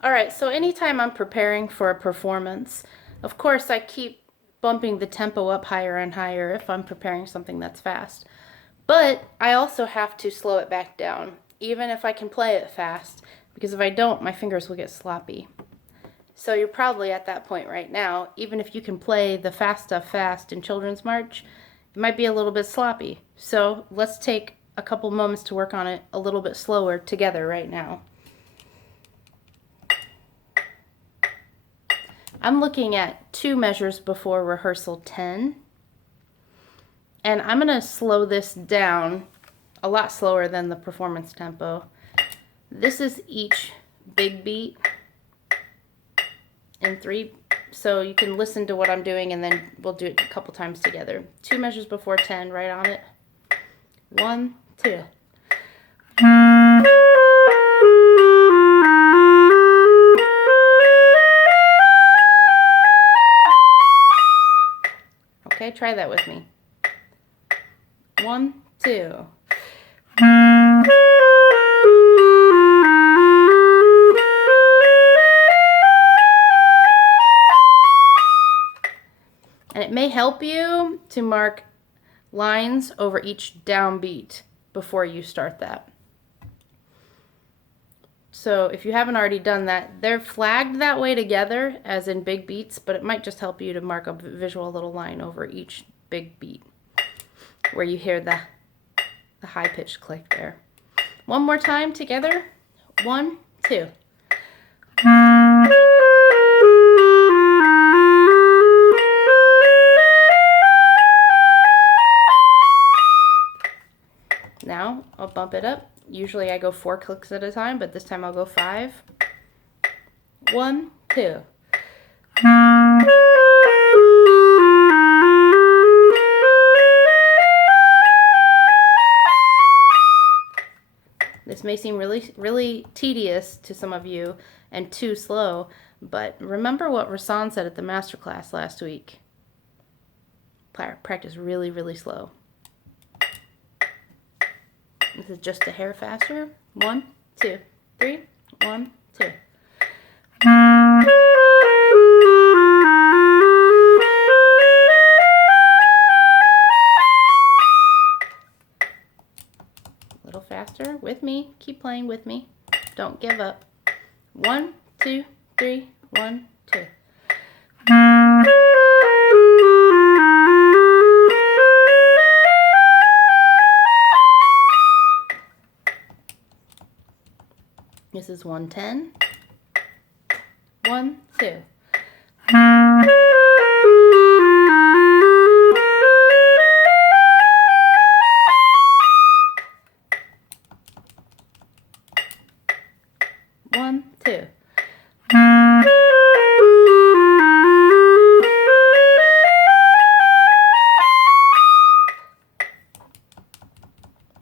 All right, so anytime I'm preparing for a performance, of course I keep bumping the tempo up higher and higher if I'm preparing something that's fast. But I also have to slow it back down, even if I can play it fast, because if I don't, my fingers will get sloppy. So you're probably at that point right now. Even if you can play the fast stuff fast in Children's March, it might be a little bit sloppy. So let's take a couple moments to work on it a little bit slower together right now. I'm looking at 2 measures before rehearsal 10. And I'm going to slow this down a lot slower than the performance tempo. This is each big beat in 3. So you can listen to what I'm doing and then we'll do it a couple times together. 2 measures before 10, right on it. 1, 2. Okay, try that with me. 1, 2. And it may help you to mark lines over each downbeat before you start that. So if you haven't already done that, they're flagged that way together as in big beats, but it might just help you to mark a visual little line over each big beat where you hear the high-pitched click there. One more time together. 1, 2. Now I'll bump it up. Usually I go 4 clicks at a time, but this time I'll go 5. 1, 2. This may seem really tedious to some of you and too slow, but remember what Rasan said at the masterclass last week. Practice really slow. This is just a hair faster. 1, 2, 3. 1, 2. A little faster with me. Keep playing with me. Don't give up. 1, 2, 3. 1, 2. This is 110. 1, 2. One, two.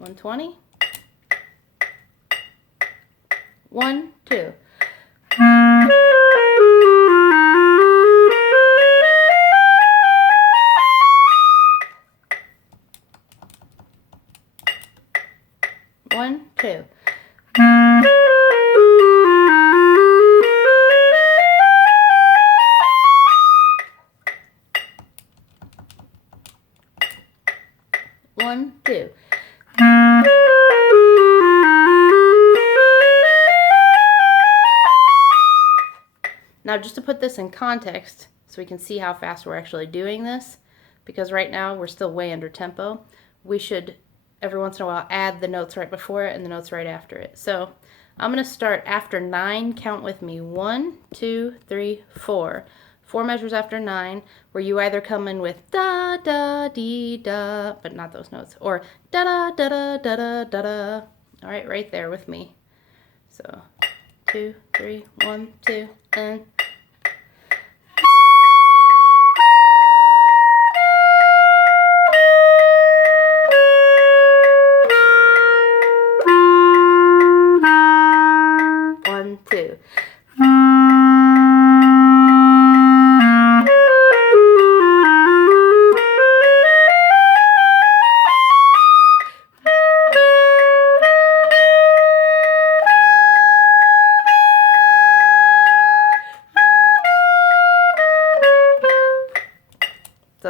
$120. 1, 2. One, two. One, two. Now, just to put this in context, so we can see how fast we're actually doing this, because right now we're still way under tempo, we should, every once in a while, add the notes right before it and the notes right after it. So I'm going to start after 9. Count with me. 1, 2, 3, 4. 4 measures after 9, where you either come in with da, da, dee, da, but not those notes, or da, da, da, da, da, da, da, da. All right, right there with me. So 2, 3, 1, 2, and two.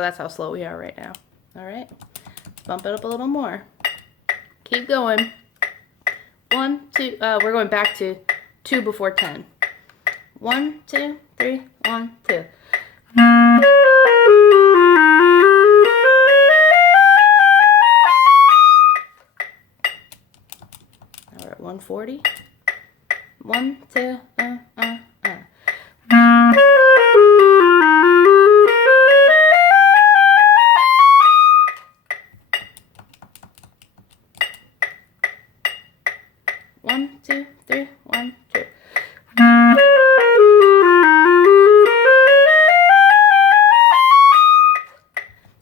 that's how slow we are right now. All right, bump it up a little more. Keep going. 1, 2, we're going back to 2 before 10. 1, 2, 3, 1, 2. Now we're at 140. 1, 2, Now One, two, three, 1, 2.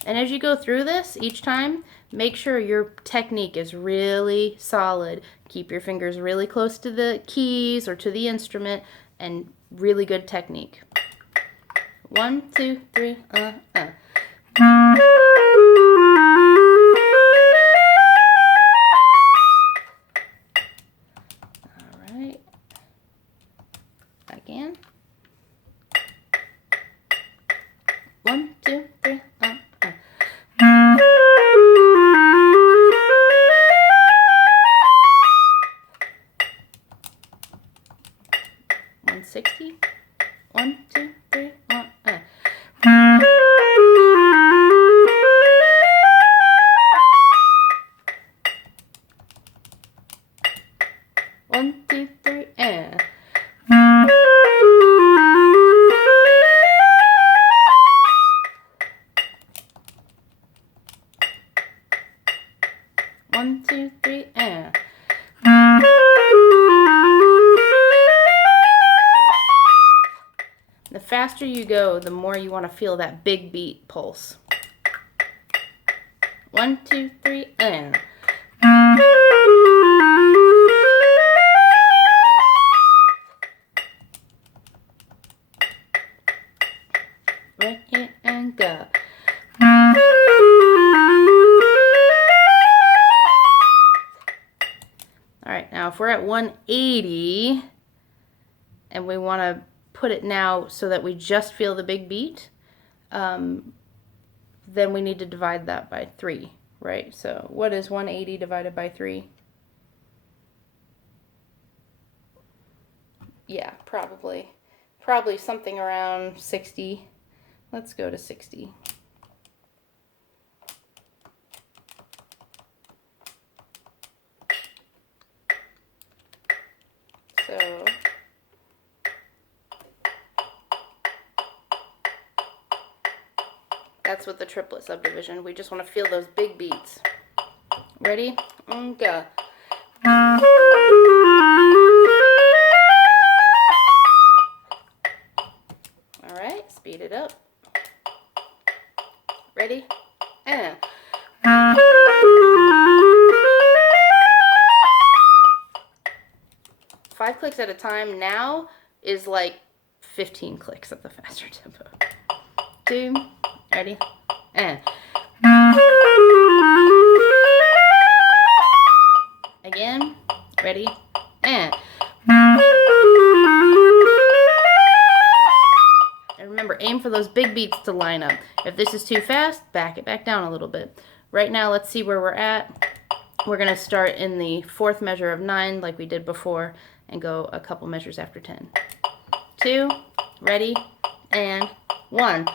And as you go through this, each time, make sure your technique is really solid. Keep your fingers really close to the keys or to the instrument, and really good technique. 1, 2, 3, All right. Again. 1, 2, 3, 160. 1, 2, 3, 1. One, two, three, and. One, two, three, and. The faster you go, the more you want to feel that big beat pulse. 1, 2, 3, and. Right here and go. All right, now if we're at 180 and we want to put it now so that we just feel the big beat, then we need to divide that by 3, right? So what is 180 divided by 3? Yeah, probably something around 60. Let's go to 60. So that's with the triplet subdivision. We just want to feel those big beats. Ready? And go. All right, speed it up. Ready? And. 5 clicks at a time now is like 15 clicks at the faster tempo. 2, ready, and. Again, ready, and. And remember, aim for those big beats to line up. If this is too fast, back it back down a little bit. Right now, let's see where we're at. We're going to start in the 4th measure of 9 like we did before and go a couple measures after 10. 2, ready, and 1.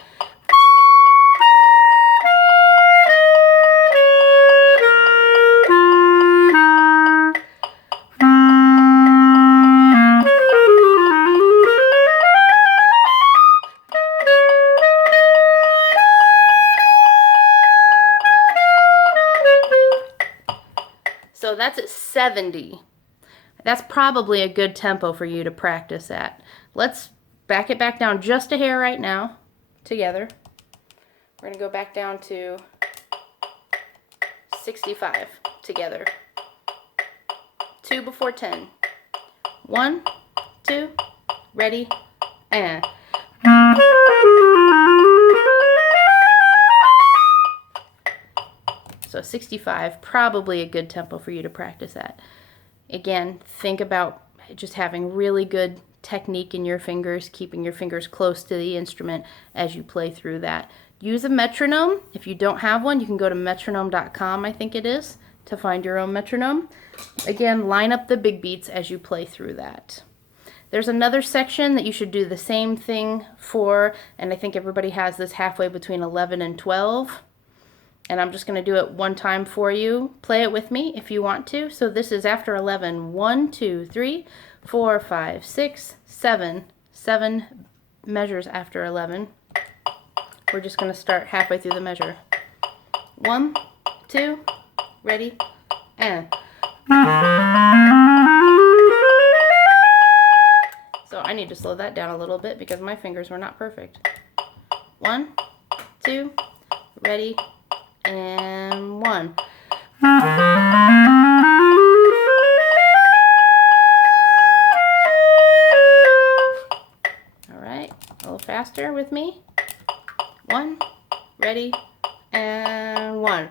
So that's at 70. That's probably a good tempo for you to practice at. Let's back it back down just a hair right now, together. We're going to go back down to 65 together. 2 before 10. 1, 2, ready, and. So 65, probably a good tempo for you to practice at. Again, think about just having really good technique in your fingers, keeping your fingers close to the instrument as you play through that use a metronome. If you don't have one, you can go to metronome.com, I think it is, to find your own metronome. Again, line up the big beats as you play through that. There's another section that you should do the same thing for, and I think everybody has this halfway between 11 and 12. And I'm just going to do it one time for you. Play it with me if you want to. So this is after 11. 1, 2, 3, 4, 5, 6, 7. 7 measures after 11. We're just going to start halfway through the measure. 1, 2, ready, and. So I need to slow that down a little bit because my fingers were not perfect. 1, 2, ready, and 1. All right, a little faster with me. 1, ready, and 1.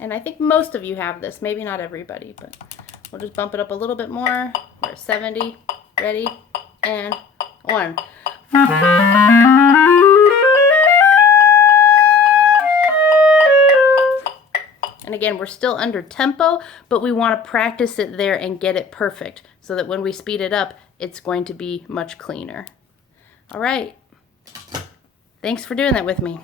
And I think most of you have this, maybe not everybody, but we'll just bump it up a little bit more. We're at 70, ready, and 1. And again, we're still under tempo, but we want to practice it there and get it perfect so that when we speed it up, it's going to be much cleaner. All right. Thanks for doing that with me.